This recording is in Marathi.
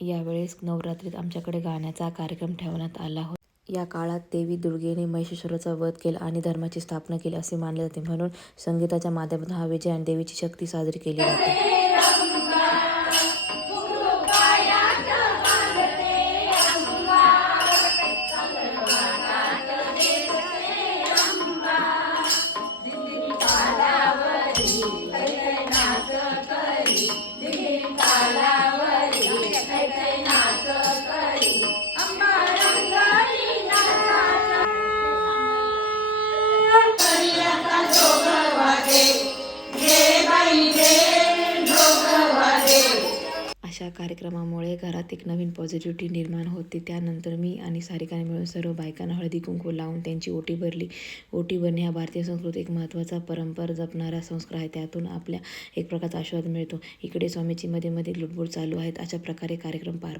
यावेळेस नवरात्रीत आमच्याकडे गाण्याचा कार्यक्रम ठेवण्यात आला होता. या काळात देवी दुर्गेने महिषासुराचा वध केला आणि धर्माची स्थापना केली असे मानले जाते. म्हणून संगीताच्या माध्यमातून हा विजय आणि देवीची शक्ती साजरी केली जाते. अशा कार्यक्रमामुळे घरात एक नवीन पॉझिटिव्हिटी निर्माण होते. त्यानंतर मी आणि सारिकाने मिळून सर्व बायकांना हळदी कुंकू लावून त्यांची ओटी भरली. ओटी भरणे हा भारतीय संस्कृतीत एक महत्त्वाचा परंपरा जपणारा संस्कार आहे. त्यातून आपल्या एक प्रकारचा आशीर्वाद मिळतो. इकडे स्वामीची मध्ये मध्ये लुडबुड चालू आहेत. अशा प्रकारे कार्यक्रम पार पडला.